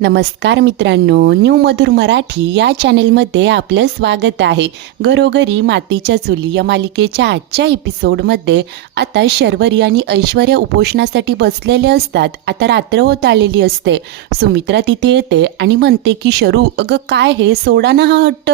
नमस्कार मित्रांनो, न्यू मधुर मराठी या चॅनेलमध्ये आपलं स्वागत आहे. घरोघरी मातीच्या चुली या मालिकेच्या आजच्या एपिसोडमध्ये आता शर्वरी आणि ऐश्वर्या उपोषणासाठी बसलेले असतात. आता रात्र होत आलेली असते. सुमित्रा तिथे येते आणि म्हणते की शरू, अगं काय हे, सोडा ना हा हट्ट.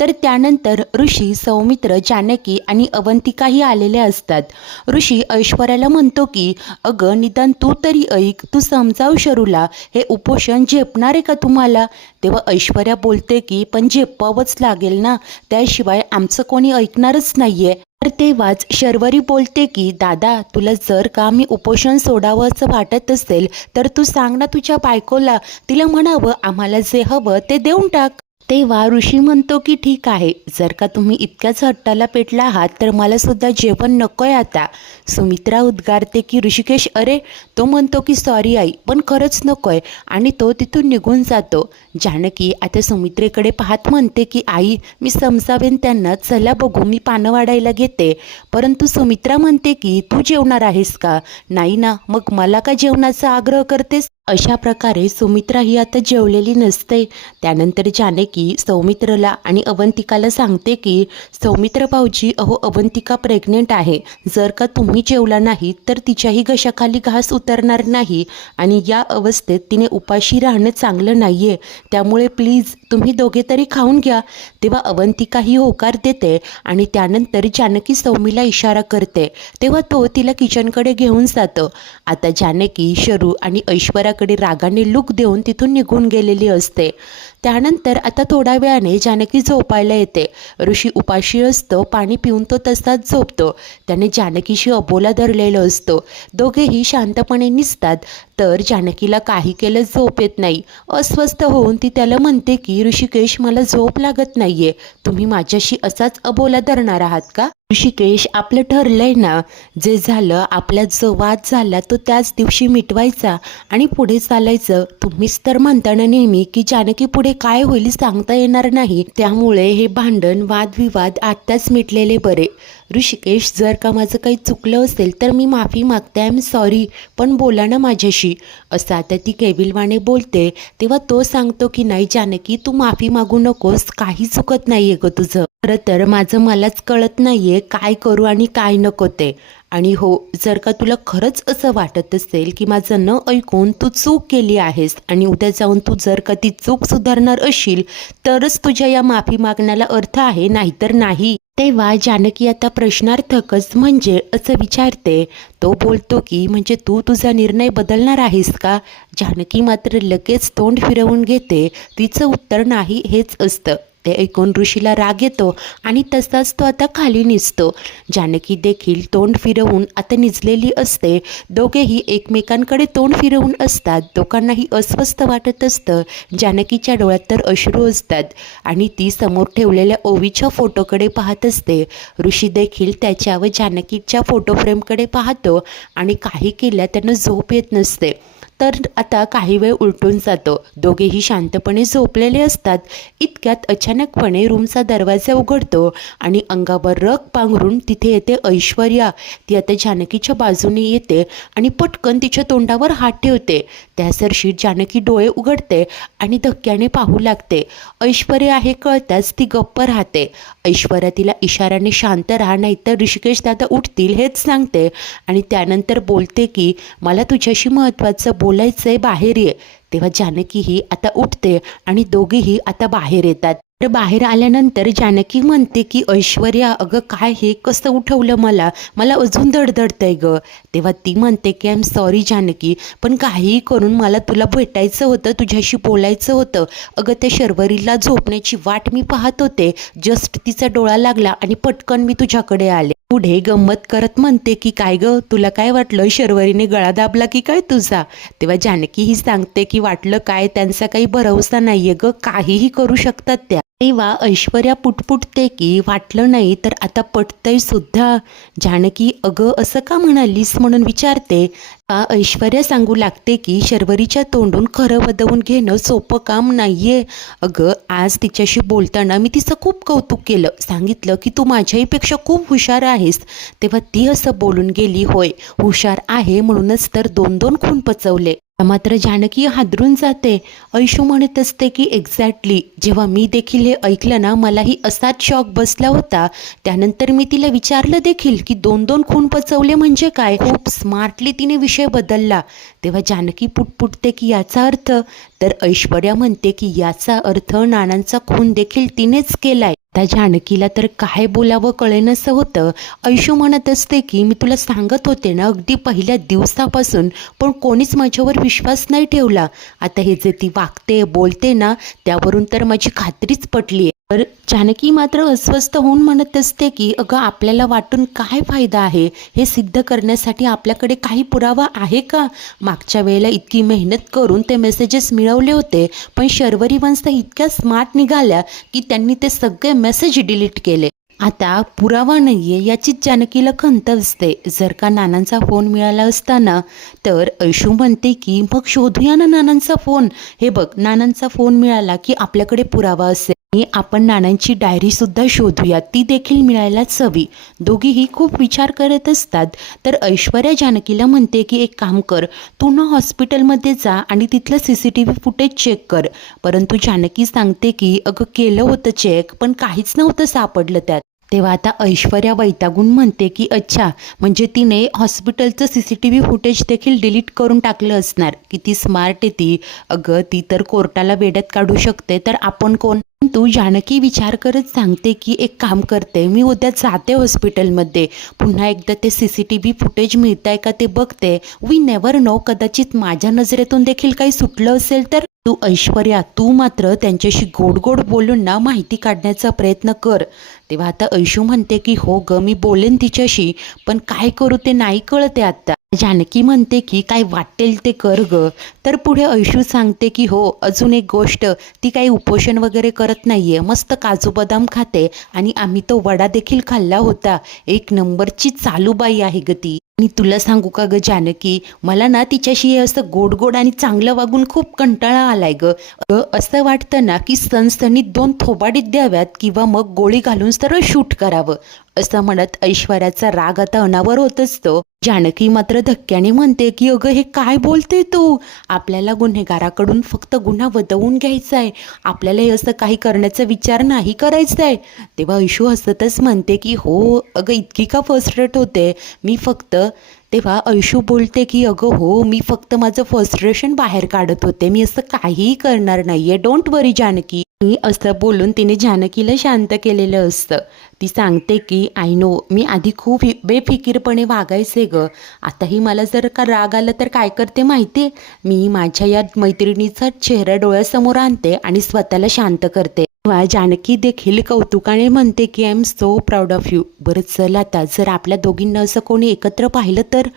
तर त्यानंतर ऋषी, सौमित्र, जानकी आणि अवंतिकाही आलेले असतात. ऋषी ऐश्वर्याला म्हणतो की अगं निदान तू तरी ऐक, तू समजाव शरूला, हे उपोषण झेपणार आहे का तुम्हाला. तेव्हा ऐश्वर्या बोलते की पण झेपावंच लागेल ना, त्याशिवाय आमचं कोणी ऐकणारच नाहीये. तर तेव्हाच शर्वरी बोलते की दादा, तुला जर का मी उपोषण सोडावं असं वाटत असेल तर तू सांग ना तुझ्या बायकोला, तिला म्हणावं आम्हाला जे हवं ते देऊन टाक. तेव्हा ऋषी म्हणतो की ठीक आहे, जर का तुम्ही इतक्याच हट्टाला पेटला आहात तर मला सुद्धा जेवण नकोय आता. सुमित्रा उद्गारते की ऋषिकेश, अरे. तो म्हणतो की सॉरी आई, पण खरंच नकोय, आणि तो तिथून निघून जातो. जानकी आता सुमित्रेकडे पाहत म्हणते की आई, मी समजावेन त्यांना, चला बघू, मी पानं वाढायला घेते. परंतु सुमित्रा म्हणते की तू जेवणार आहेस का. नाही ना, मग मला का जेवणाचा आग्रह करतेस. अशा प्रकारे सुमित्रा ही आता जेवलेली नसते. त्यानंतर जानकी सौमित्रला आणि अवंतिकाला सांगते की सौमित्र भाऊजी, अहो अवंतिका प्रेग्नेंट आहे. जर का तुम्ही जेवला नाही तर तिच्याही घशाखाली घास उतरणार नाही, आणि या अवस्थेत तिने उपाशी राहणं चांगलं नाहीये. त्यामुळे प्लीज तुम्ही दोघे तरी खाऊन घ्या. तेव्हा अवंतिका ही होकार देते आणि त्यानंतर जानकी सौमीला इशारा करते. तेव्हा तो तिला किचनकडे घेऊन जातो. आता जानकी शरू आणि ऐश्वर्याकडे रागाने लुक देऊन तिथून निघून गेलेली असते. त्यानंतर आता थोड्या वेळाने जानकी झोपायला येते. ऋषी उपाशी असतो, पाणी पिऊन तो तसाच झोपतो. त्याने जानकीशी अबोला धरलेलं असतो. दोघेही शांतपणे निसतात. तर जानकीला काही केलं झोप येत नाही. अस्वस्थ होऊन ती त्याला म्हणते की ऋषिकेश, मला झोप लागत नाहीये, तुम्ही माझ्याशी असाच अबोला धरणार आहात का. ऋषिकेश, आपलं ठरलंय ना, जे झालं, आपला जो वाद झाला तो त्याच दिवशी मिटवायचा आणि पुढे चालायचं. तुम्हीच तर म्हणताना नेहमी की जानकी पुढे काय होईल सांगता येणार नाही, त्यामुळे हे भांडण वादविवाद आत्ताच मिटलेले बरे. ऋषिकेश, जर का माझं काही चुकलं असेल तर मी माफी मागते, आय एम सॉरी, पण बोला ना माझ्याशी. असं आता ती केविलवाणे बोलते. तेव्हा तो सांगतो की नाही जानकी, तू माफी मागू नकोस, काही चुकत नाहीये ग तुझं. खरं तर माझं मलाच कळत नाहीये काय करू आणि काय नको ते. आणि हो, जर का तुला खरंच असं वाटत असेल की माझं न ऐकून तू चूक केली आहेस आणि उद्या जाऊन तू जर का ती चूक सुधारणार असशील तरच तुझ्या या माफी मागण्याला अर्थ आहे, नाहीतर नाही. तेव्हा जानकी आता प्रश्नार्थकच म्हणजे असं विचारते. तो बोलतो की म्हणजे तू तुझा निर्णय बदलणार आहेस का. जानकी मात्र लगेच तोंड फिरवून घेते. तिचं उत्तर नाही हेच असतं. ते ऐकून ऋषीला राग येतो आणि तसाच तो आता खाली निजतो. जानकी देखील तोंड फिरवून आता निजलेली असते. दोघेही एकमेकांकडे तोंड फिरवून असतात. दोघांनाही अस्वस्थ वाटत असतं. जानकीच्या डोळ्यात तर अश्रू असतात आणि ती समोर ठेवलेल्या ओवीच्या फोटोकडे पाहत असते. ऋषी देखील त्याच्या व जानकीच्या फोटो फ्रेमकडे पाहतो आणि काही केल्या त्यांना झोप येत नसते. तर आता काही वेळ उलटून जातो. दोघेही शांतपणे झोपलेले असतात. इतक्यात अचानकपणे रूमचा दरवाजा उघडतो आणि अंगावर रग पांघरून तिथे येते ऐश्वर्या. ती आता जानकीच्या बाजूने येते आणि पटकन तिच्या तोंडावर हात ठेवते. त्यासरशी जानकी डोळे उघडते आणि धक्क्याने पाहू लागते. ऐश्वर्या आहे कळताच ती गप्प राहते. ऐश्वर्या तिला इशाऱ्याने शांत राहा, नाहीतर ऋषिकेश दादा उठतील हेच सांगते आणि त्यानंतर बोलते की मला तुझ्याशी महत्त्वाचं बोलायचंय, बाहेर ये. तेव्हा जानकीही आता उठते आणि दोघेही आता बाहेर येतात. तर बाहेर आल्यानंतर जानकी म्हणते की ऐश्वर्या, अगं काय हे, कसं उठवलं मला अजून धडधडतंय ग. तेव्हा ती म्हणते की आय एम सॉरी जानकी, पण काहीही करून मला तुला भेटायचं होतं, तुझ्याशी बोलायचं होतं. अगं त्या शर्वरीला झोपण्याची वाट मी पाहत होते, जस्ट तिचा डोळा लागला आणि पटकन मी तुझ्याकडे आले. पुढे गंमत करत म्हणते की काय ग, तुला काय वाटलं, शर्वरीने गळा दाबला की काय तुझा. तेव्हा जानकी ही सांगते की वाटलं काय, त्यांचा काही भरवसा नाहीये ग, काहीही करू शकतात त्या. तेव्हा ऐश्वर्या पुटपुटते की वाटलं नाही तर आता पटतंय सुद्धा. जानकी, अगं असं का म्हणालीस म्हणून विचारते. ऐश्वर्या सांगू लागते की शर्वरीच्या तोंडून खरं वदवून घेणं सोपं काम नाहीये. अगं आज तिच्याशी बोलताना मी तिचं खूप कौतुक केलं, सांगितलं की तू माझ्याहीपेक्षा खूप हुशार आहेस. तेव्हा ती असं बोलून गेली, होय हुशार आहे म्हणूनच तर 2-2 खून पचवले. मात्र जानकी हादरून जाते. ऐशू म्हणत असते की एक्झॅक्टली जेव्हा मी देखील हे ऐकलं ना मलाही असाच शॉक बसला होता. त्यानंतर मी तिला विचारलं देखील की 2-2 खून पचवले म्हणजे काय. खूप स्मार्टली तिने विषय बदलला. तेव्हा जानकी पुटपुटते की याचा अर्थ, तर ऐश्वर्या म्हणते की याचा अर्थ नानांचा खून देखील तिनेच केलाय. त्या जानकीला तर काय बोलावं कळेनसं होतं. ऐशू म्हणत असते की मी तुला सांगत होते ना अगदी पहिल्या दिवसापासून, पण कोणीच माझ्यावर विश्वास नाही ठेवला. आता हे जे ती वागते बोलते ना त्यावरून तर माझी खात्रीच पटली आहे. तर जानकी मात्र अस्वस्थ होऊन म्हणत असते की अगं आपल्याला वाटून काय फायदा आहे. हे सिद्ध करण्यासाठी आपल्याकडे काही पुरावा आहे का. मागच्या वेळेला इतकी मेहनत करून ते मेसेजेस मिळवले होते, पण शर्वरी वंश इतक्या स्मार्ट निघाल्या की त्यांनी ते सगळे मेसेज डिलीट केले. आता पुरावा नाहीये याचीच जानकीला खंत असते. जर का नानांचा फोन मिळाला असताना, तर ऐशू म्हणते की मग शोधूया ना नानांचा फोन. हे बघ नानांचा फोन मिळाला की आपल्याकडे पुरावा असेल आणि आपण नानांची डायरी सुद्धा शोधूया, ती देखील मिळायलाच हवी. दोघीही खूप विचार करत असतात. तर ऐश्वर्या जानकीला म्हणते की एक काम कर, तू ना हॉस्पिटलमध्ये जा आणि तिथलं CCTV फुटेज चेक कर. परंतु जानकी सांगते की अगं केलं होतं चेक, पण काहीच नव्हतं सापडलं त्यात. तेव्हा आता ऐश्वर्या वैतागून म्हणते की अच्छा, म्हणजे तिने हॉस्पिटलचं CCTV फुटेज देखील डिलीट करून टाकलं असणार. किती स्मार्ट आहे ती. अगं ती तर कोर्टाला वेड्यात काढू शकते, तर आपण कोण. तू जानकी विचार करत सांगते की एक काम करते, मी उद्या जाते हॉस्पिटलमध्ये, पुन्हा एकदा ते CCTV फुटेज मिळतंय का ते बघते. वी नेवर नो, कदाचित माझ्या नजरेतून देखील काही सुटलं असेल तर. तू ऐश्वर्या, तू मात्र त्यांच्याशी गोड गोड बोलून ना माहिती काढण्याचा प्रयत्न कर. तेव्हा आता ऐशू म्हणते की हो ग मी बोलेन तिच्याशी, पण काय करू ते नाही कळते आत्ता. जानकी म्हणते की काय वाटेल ते कर ग. तर पुढे ऐशू सांगते की हो अजून एक गोष्ट, ती काही उपोषण वगैरे करत नाहीये, मस्त काजू बदाम खाते आणि आम्ही तो वडा देखील खाल्ला होता. एक नंबरची चालूबाई आहे ग ती. आणि तुला सांगू का ग जानकी, मला ना तिच्याशी असं गोड गोड आणि चांगलं वागून खूप कंटाळा आलाय ग. असं वाटतं ना की सणसणीत 2 थोबाडीत द्याव्यात किंवा मग गोळी घालून सरळ शूट करावं. असं म्हणत ऐश्वर्याचा राग आता अनावर होत असतो. जानकी मात्र धक्क्याने म्हणते की अगं हे काय बोलते तू. आपल्याला गुन्हेगाराकडून फक्त गुन्हा वदवून घ्यायचा आहे, आपल्याला हे असं काही करण्याचा विचार नाही करायचा आहे. तेव्हा ऐशू हसतच म्हणते की हो अगं इतकी का फ्रस्ट्रेट होते मी फक्त. तेव्हा ऐशू बोलते की अगं हो मी फक्त माझं फ्रस्ट्रेशन बाहेर काढत होते, मी असं काहीही करणार नाहीये, डोंट वरी जानकी. मी असं बोलून तिने जानकीला शांत केलेलं असतं. ती सांगते की आय नो, मी आधी खूप बेफिकीरपणे वागायचे ग. आताही मला जर का राग आला तर काय करते माहिती, मी माझ्या या मैत्रिणीचा चेहरा डोळ्यासमोर आणते आणि स्वतःला शांत करते. तेव्हा जानकी देखील कौतुकाने म्हणते की I am so proud of you. बरं चल आता, जर आपल्या दोघींना असं कोणी एकत्र पाहिलं तर.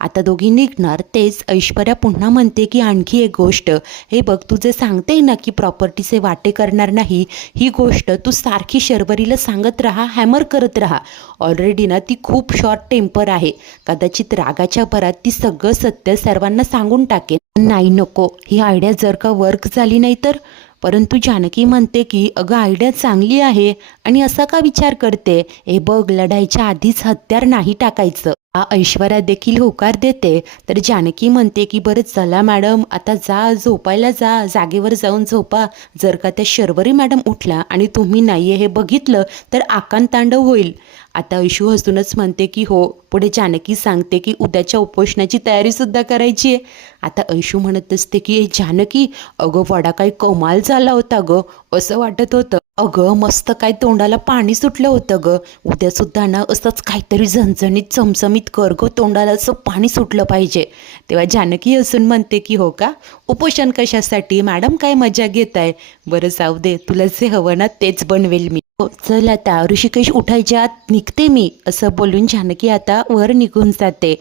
आता दोघी निघणार तेच ऐश्वर्या पुन्हा म्हणते की आणखी एक गोष्ट, हे बघ तू जे सांगते ना की प्रॉपर्टीचे वाटे करणार नाही, ही गोष्ट तू सारखी शर्वरीला सांगत राहा, हॅमर करत राहा. ऑलरेडी ना ती खूप शॉर्ट टेम्पर आहे, कदाचित रागाच्या भरात ती सगळं सत्य सर्वांना सांगून टाकेल. नाही नको, ही आयडिया जर का वर्क झाली नाही तर. परंतु जानकी म्हणते की अगं आयडिया चांगली आहे आणि असा का विचार करते. हे बघ लढाईच्या आधीच हत्यार नाही टाकायचं. ऐश्वर्या देखील होकार देते. तर जानकी म्हणते की बरं चला मॅडम आता जा झोपायला जा, जागेवर जाऊन झोपा. जर का त्या शर्वरी मॅडम उठला आणि तुम्ही नाहीये हे बघितलं तर आकांतांडव होईल. आता ऐशू हसूनच म्हणते की हो. पुढे जानकी सांगते की उद्याच्या उपोषणाची तयारी सुद्धा करायची आहे. आता ऐशू म्हणत असते की जानकी अगं वडा काही कमाल झाला होता ग, असं वाटत होतं. अगं मस्त काय तोंडाला पाणी सुटलं होतं ग. उद्या सुद्धा ना असंच काहीतरी झणझणीत चमचमीत कर ग, तोंडाला असं पाणी सुटलं पाहिजे. तेव्हा जानकी हसून म्हणते की हो का, उपोषण कशासाठी मॅडम, काय मजा घेताय. बरं जाऊ दे, तुला जे हवं ना तेच बनवेल मी. हो चल आता ऋषिकेश उठायच्या आत निघते मी, असं बोलून जानकी आता वर निघून जाते.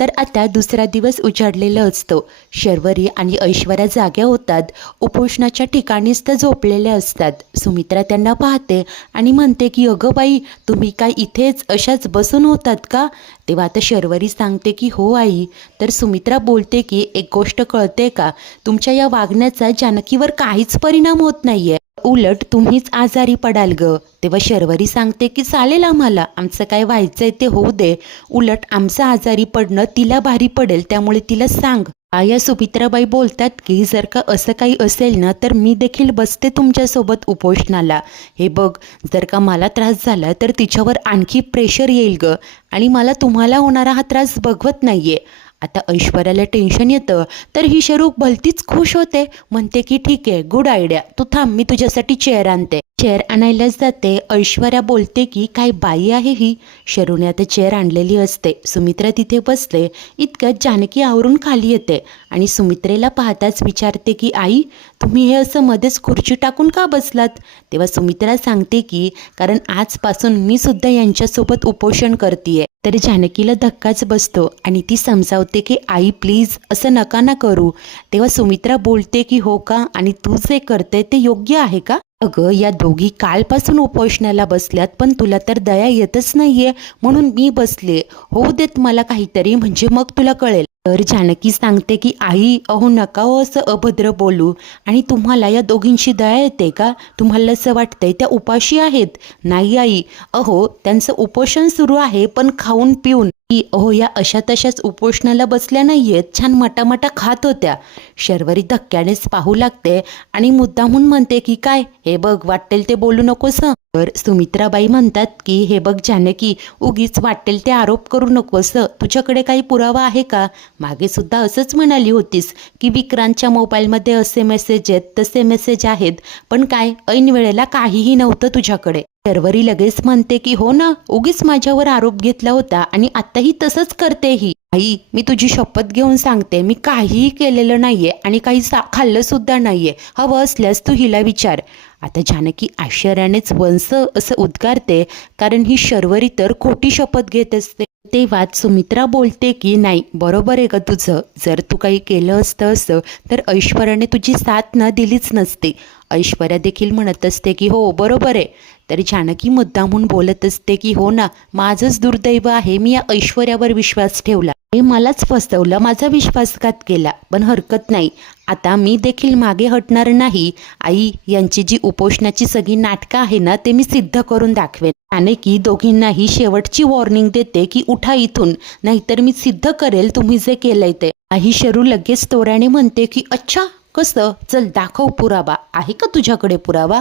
तर आता दुसरा दिवस उजाडलेला असतो. शर्वरी आणि ऐश्वर्या जाग्या होतात. उपोषणाच्या ठिकाणीच त्या झोपलेल्या असतात. सुमित्रा त्यांना पाहते आणि म्हणते की अगं बाई तुम्ही काय इथेच अशाच बसून होतात का. तेव्हा आता शर्वरी सांगते की हो आई. तर सुमित्रा बोलते की एक गोष्ट कळते का, तुमच्या या वागण्याचा जानकीवर काहीच परिणाम होत नाहीये, उलट तुम्हीच आजारी पडाल ग. तेव्हा शर्वरी सांगते की चालेल आम्हाला, आमचं काय व्हायचंय ते होऊ दे, उलट आमचं आजारी पडणं तिला भारी पडेल, त्यामुळे तिला सांग. या सुमित्राबाई बोलतात की जर का असं काही असेल ना तर मी देखील बसते तुमच्यासोबत उपोषणाला. हे बघ, जर का मला त्रास झाला तर तिच्यावर आणखी प्रेशर येईल ग, आणि मला तुम्हाला होणारा हा त्रास बघवत नाहीये. आता ऐश्वर्याला टेन्शन येतं तर ही शरू भलतीच खुश होते, म्हणते की ठीक आहे, गुड आयडिया, तू थांब, मी तुझ्यासाठी चेअर आणते. चेअर आणायलाच जाते. ऐश्वर्या बोलते की काय बाई आहे ही. शरूने आता चेअर आणलेली असते. सुमित्रा तिथे बसते. इतक्यात जानकी आवरून खाली येते आणि सुमित्रेला पाहताच विचारते की आई, तुम्ही हे असं मध्येच खुर्ची टाकून का बसलात? तेव्हा सुमित्रा सांगते की कारण आजपासून मी सुद्धा यांच्यासोबत उपोषण करतीये. तर जानकीला धक्काच बसतो आणि ती समजावते की आई प्लीज असं नका ना करू. तेव्हा सुमित्रा बोलते की हो का, आणि तू जे करते ते योग्य आहे का? अगं, या दोघी कालपासून उपोषणाला बसल्यात पण तुला तर दया येतच नाहीये, म्हणून मी बसले. होऊ देत मला काहीतरी, म्हणजे मग तुला कळेल. तर जानकी सांगते की आई अहो नका हो असं अभद्र बोलू, आणि तुम्हाला या दोघींची दया येते का? तुम्हाला असं वाटतंय त्या उपाशी आहेत? नाही आई, अहो त्यांचं उपोषण सुरू आहे पण खाऊन पिऊन. अहो या अशा तशाच उपोषणाला बसल्या नाहीयेत, छान मटामटा खात होत्या. शर्वरी धक्क्यानेच पाहू लागते आणि मुद्दामून म्हणते की काय, हे बघ वाटेल ते बोलू नकोस हं. तर सुमित्राबाई म्हणतात की हे बघ जानकी, उगीच वाटेल ते आरोप करू नकोस. तुझ्याकडे काही पुरावा आहे का? मागे सुद्धा असंच म्हणाली होतीस की विक्रांतच्या मोबाईलमध्ये असे मेसेज आहेत तसे मेसेज आहेत, पण काय ऐन वेळेला काहीही नव्हतं तुझ्याकडे. शर्वरी लगेच म्हणते की हो ना, उगीच माझ्यावर आरोप घेतला होता आणि आताही तसंच करते ही. आई, मी तुझी शपथ घेऊन सांगते, मी काहीही केलेलं नाहीये आणि काही खाल्लं सुद्धा नाहीये. हवं असल्यास तू हिला विचार. आता जानकी आश्चर्यानेच वंस असं उद्गारते, कारण ही शर्वरी तर खोटी शपथ घेत असते. तेव्हाच सुमित्रा बोलते की नाही, बरोबर आहे का तुझं, जर तू काही केलं असतं असं तर ऐश्वर्याने तुझी साथ न दिलीच नसती. ऐश्वर्या देखील म्हणत असते की हो बरोबर आहे. तरी जानकी मुद्दामून बोलत असते की हो ना, माझंच दुर्दैव आहे, मी या ऐश्वर्यावर विश्वास ठेवला, हे मलाच फसवलं, माझा विश्वासघात केला. पण हरकत नाही, आता मी देखील मागे हटणार नाही. आई, यांची जी उपोषणाची सगळी नाटकं आहे ना ते मी सिद्ध करून दाखवेन. जानकी दोघींनाही शेवटची वॉर्निंग देते की उठा इथून, नाहीतर मी सिद्ध करेल तुम्ही जे केलंय ते. आई शरू लगेच तोऱ्याने म्हणते की अच्छा कसं, चल दाखव पुरावा, आहे का तुझ्याकडे पुरावा?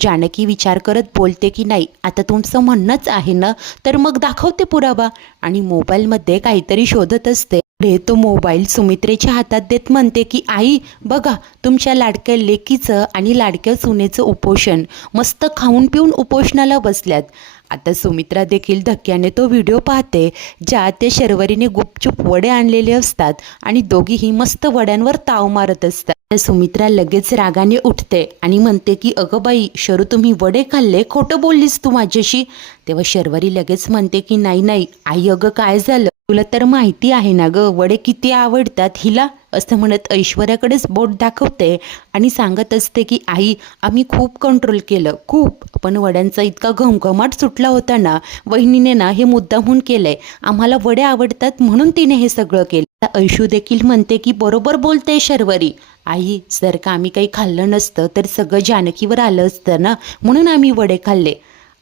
जानकी विचार करत बोलते की नाही, आता तुमचं म्हणणंच आहे ना, तर मग दाखवते पुरावा. आणि मोबाईलमध्ये काहीतरी शोधत असते. पुढे तो मोबाईल सुमित्रेच्या हातात देत म्हणते की आई बघा, तुमच्या लाडक्या लेकीचं आणि लाडक्या सुनेचं उपोषण, मस्त खाऊन पिऊन उपोषणाला बसल्यात. आता सुमित्रा देखील धक्क्याने तो व्हिडिओ पाहते, ज्यात त्या शर्वरीने गुपचूप वडे आणलेले असतात आणि दोघीही मस्त वड्यांवर ताव मारत असतात. सुमित्रा लगेच रागाने उठते आणि म्हणते की अगं बाई शरू, तुम्ही वडे खाल्ले, खोटं बोललीस तू माझ्याशी. तेव्हा शर्वरी लगेच म्हणते की नाही नाही आई, अगं काय झालं, तुला तर माहिती आहे ना ग, वडे किती आवडतात हिला, असं म्हणत ऐश्वर्याकडेच बोट दाखवते आणि सांगत असते की आई, आम्ही खूप कंट्रोल केलं, खूप, पण वड्यांचा इतका घमघमाट सुटला होता ना, वहिनीने ना हे मुद्दामून केलंय, आम्हाला वडे आवडतात म्हणून तिने हे सगळं केलं. ऐशू देखील म्हणते की बरोबर बोलते शर्वरी. आई, जर का आम्ही काही खाल्लं नसतं तर सगळं जानकीवर आलं असतं ना, म्हणून आम्ही वडे खाल्ले.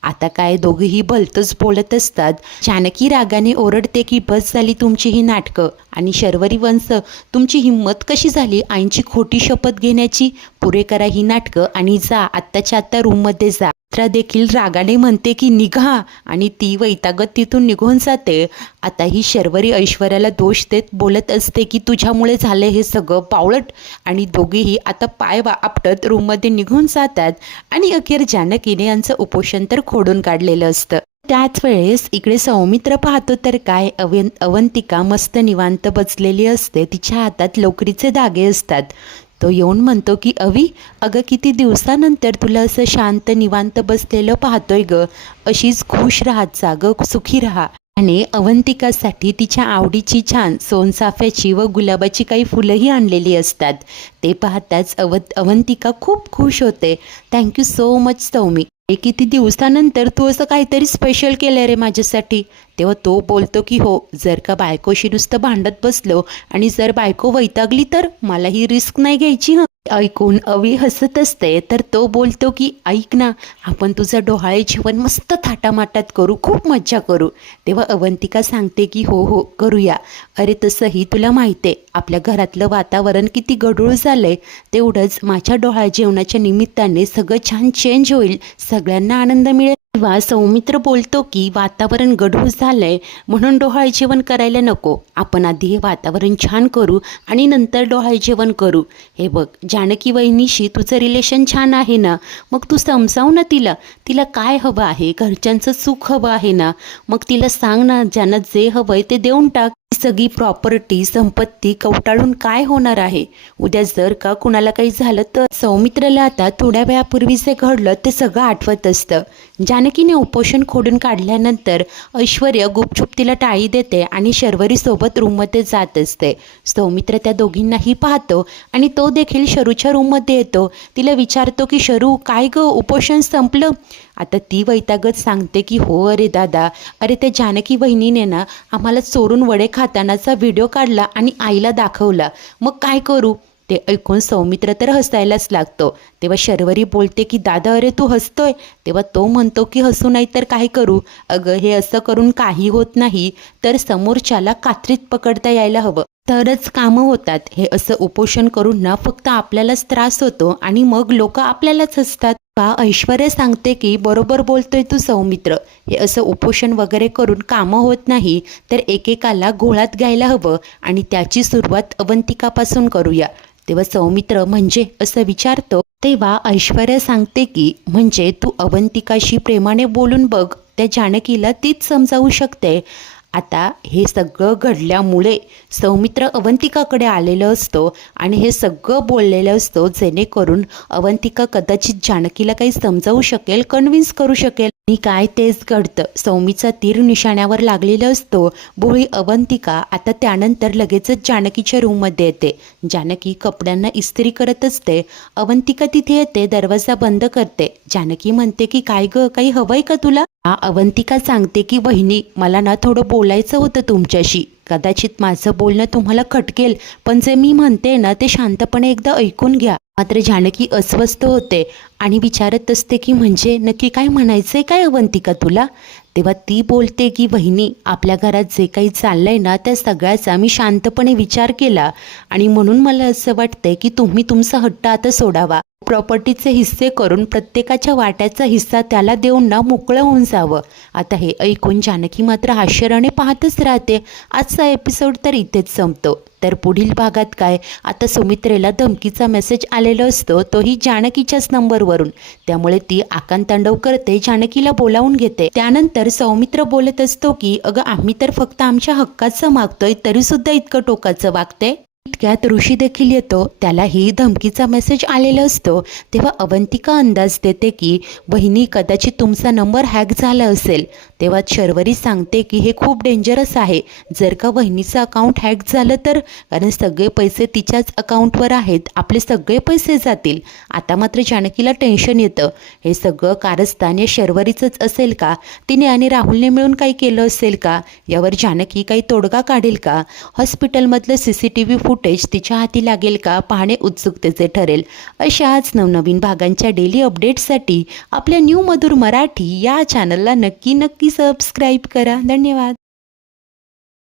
आता काय दोघेही भलतंच बोलत असतात. जानकी रागाने ओरडते की बस झाली तुमची ही नाटकं. आणि शर्वरी वंश, तुमची हिंमत कशी झाली आईंची खोटी शपथ घेण्याची? पुरे करा ही नाटकं आणि जा आत्ताच्या आत्ता रूममध्ये जा. मित्रा देखील रागाने म्हणते की निघा, आणि ती वैतागत तिथून निघून जाते. आता ही शर्वरी ऐश्वर्याला दोष देत बोलत असते की तुझ्यामुळे झाले हे सगळं बावळट, आणि दोघेही आता पाय आपटत रूममध्ये निघून जातात. आणि अखेर जानकीने यांचं उपोषण तर खोडून काढलेलं असतं. त्याच वेळेस इकडे सौमित्र पाहतो तर काय, अवंतिका मस्त निवांत बसलेली असते, तिच्या हातात लोकरीचे धागे असतात. तो येऊन म्हणतो की अवी, अगं किती दिवसानंतर तुला असं शांत निवांत बसलेलं पाहतोय ग, अशीच खुश राहत जा ग, सुखी राहा. आणि अवंतिकासाठी तिच्या आवडीची छान सोनचाफ्याची व गुलाबाची काही फुलंही आणलेली असतात. ते पाहताच अवंतिका खूप खुश होते. थँक्यू सो मच सौमी, किती दिवसानंतर तू असं काहीतरी स्पेशल केलं रे माझ्यासाठी. तेव्हा तो बोलतो की हो, जर का बायकोशी नुसतं भांडत बसलो आणि जर बायको वैतागली तर मला ही रिस्क नाही घ्यायची हं. ऐकून अवी हसत असते तर तो बोलतो की ऐक ना, आपण तुझं डोहाळे जेवण मस्त थाटामाटात करू, खूप मज्जा करू. तेव्हा अवंतिका सांगते की हो हो करूया. अरे तसंही तुला माहिती आहे आपल्या घरातलं वातावरण किती गढूळ झालंय, तेवढंच माझ्या डोहाळे जेवणाच्या निमित्ताने सगळं छान चेंज होईल, सगळ्यांना आनंद मिळेल. तेव्हा सौमित्र बोलतो की वातावरण गढूळ झालंय म्हणून डोहाळे जेवण करायला नको, आपण आधी हे वातावरण छान करू आणि नंतर डोहाळे जेवण करू. हे बघ जानकी वहिनीशी तुझं रिलेशन छान आहे ना, मग तू समजाव ना तिला, तिला काय हवं आहे, घरच्यांचं सुख हवं आहे ना, मग तिला सांग ना, ज्यांना जे हवंय ते देऊन टाक. सगळी प्रॉपर्टी संपत्ती कवटाळून काय होणार आहे, उद्या जर का कुणाला काही झालं तर. सौमित्रला आता थोड्या वेळापूर्वी जे घडलं ते सगळं आठवत असतं. जानकीने उपोषण खोडून काढल्यानंतर ऐश्वर्या गुपचूप तिला टाळी देते आणि शर्वरीसोबत रूममध्ये जात असते. सौमित्र त्या दोघींनाही पाहतो आणि तो देखील शरूच्या रूममध्ये येतो. तिला विचारतो की शरू काय गं, उपोषण संपलं? आता ती वैतागत सांगते की हो अरे दादा, अरे त्या जानकी वहिनीने ना आम्हाला चोरून वडे खातानाचा व्हिडिओ काढला आणि आईला दाखवला, मग काय करू? ते ऐकून सौमित्र तर हसायलाच लागतो. तेव्हा शर्वरी बोलते की दादा अरे तू हसतोय. तेव्हा तो म्हणतो की हसू नाही तर काय करू, अगं हे असं करून काही होत नाही, तर समोरच्याला कात्रीत पकडता यायला हवं, तरच कामं होतात. हे असं उपोषण करून ना फक्त आपल्यालाच त्रास होतो आणि मग लोक आपल्यालाच हसतात. ऐश्वर्या सांगते की बरोबर बोलतोय तू सौमित्र, हे असं उपोषण वगैरे करून कामं होत नाही, तर एकेकाला घोळात घ्यायला हवं आणि त्याची सुरुवात अवंतिकापासून करूया. तेव्हा सौमित्र म्हणजे असं विचारतो. तेव्हा ऐश्वर्या सांगते की म्हणजे तू अवंतिकाशी प्रेमाने बोलून बघ, त्या जानकीला तीच समजावू शकते. आता हे सगळं घडल्यामुळे सौमित्र अवंतिकाकडे आलेलं असतो आणि हे सगळं बोललेलं असतो जेणेकरून अवंतिका कदाचित जानकीला काही समजावू शकेल, कन्व्हिन्स करू शकेल. आणि काय तेच घडतं. सौमीचा तीर निशाण्यावर लागलेला असतो. भोळी अवंतिका आता त्यानंतर लगेचच जानकीच्या रूममध्ये येते. जानकी कपड्यांना इस्त्री करत असते. अवंतिका तिथे येते, दरवाजा बंद करते. जानकी म्हणते की काय गं, काही हवंय का तुला? अवंतिका सांगते की वहिनी मला ना थोडं बोलायचं होतं तुमच्याशी, कदाचित माझं बोलणं तुम्हाला खटकेल, पण जे मी म्हणते ना ते शांतपणे एकदा ऐकून घ्या. मात्र जानकी अस्वस्थ होते आणि विचारत असते की म्हणजे नक्की काय म्हणायचंय काय अवंतिका तुला? तेव्हा ती बोलते की वहिनी आपल्या घरात जे काही चाललंय ना त्या सगळ्याचा मी शांतपणे विचार केला आणि म्हणून मला असं वाटतंय की तुम्ही तुमचा हट्ट आता सोडावा. प्रॉपर्टीचे हिस्से करून प्रत्येकाच्या वाट्याचा हिस्सा त्याला देऊन ना मोकळं होऊन जावं. आता हे ऐकून जानकी मात्र आश्चर्याने पाहतच राहते. आजचा एपिसोड तर इथेच संपतो. तर पुढील भागात काय, आता सुमित्रेला धमकीचा मेसेज आलेला असतो, तोही जानकीच्याच नंबरवरून. त्यामुळे ती आकांतांडव करते, जानकीला बोलावून घेते. त्यानंतर सौमित्र बोलत असतो की अगं आम्ही तर फक्त आमच्या हक्काचं मागतोय तरीसुद्धा इतकं टोकाचं वागते. इतक्यात ऋषी देखील येतो, त्यालाही धमकीचा मेसेज आलेला असतो. तेव्हा अवंतिका अंदाज देते की वहिनी कदाचित तुमचा नंबर हॅक झाला असेल. तेव्हा शर्वरी सांगते की हे खूप डेंजरस आहे, जर का वहिनीचं अकाउंट हॅक झालं तर, कारण सगळे पैसे तिच्याच अकाउंटवर आहेत, आपले सगळे पैसे जातील. आता मात्र जानकीला टेन्शन येतं, हे सगळं कारस्थान या शर्वरीचंच असेल का, तिने आणि राहुलने मिळून काही केलं असेल का, यावर जानकी काही तोडगा काढेल का, हॉस्पिटलमधलं CCTV फुटेज तिच्या हाती लागेल का, पाहणे उत्सुकतेचे ठरेल. अशाच नवनवीन भागांच्या डेली अपडेट्ससाठी आपल्या न्यू मधुर मराठी या चॅनलला नक्की सबस्क्राईब करा. धन्यवाद.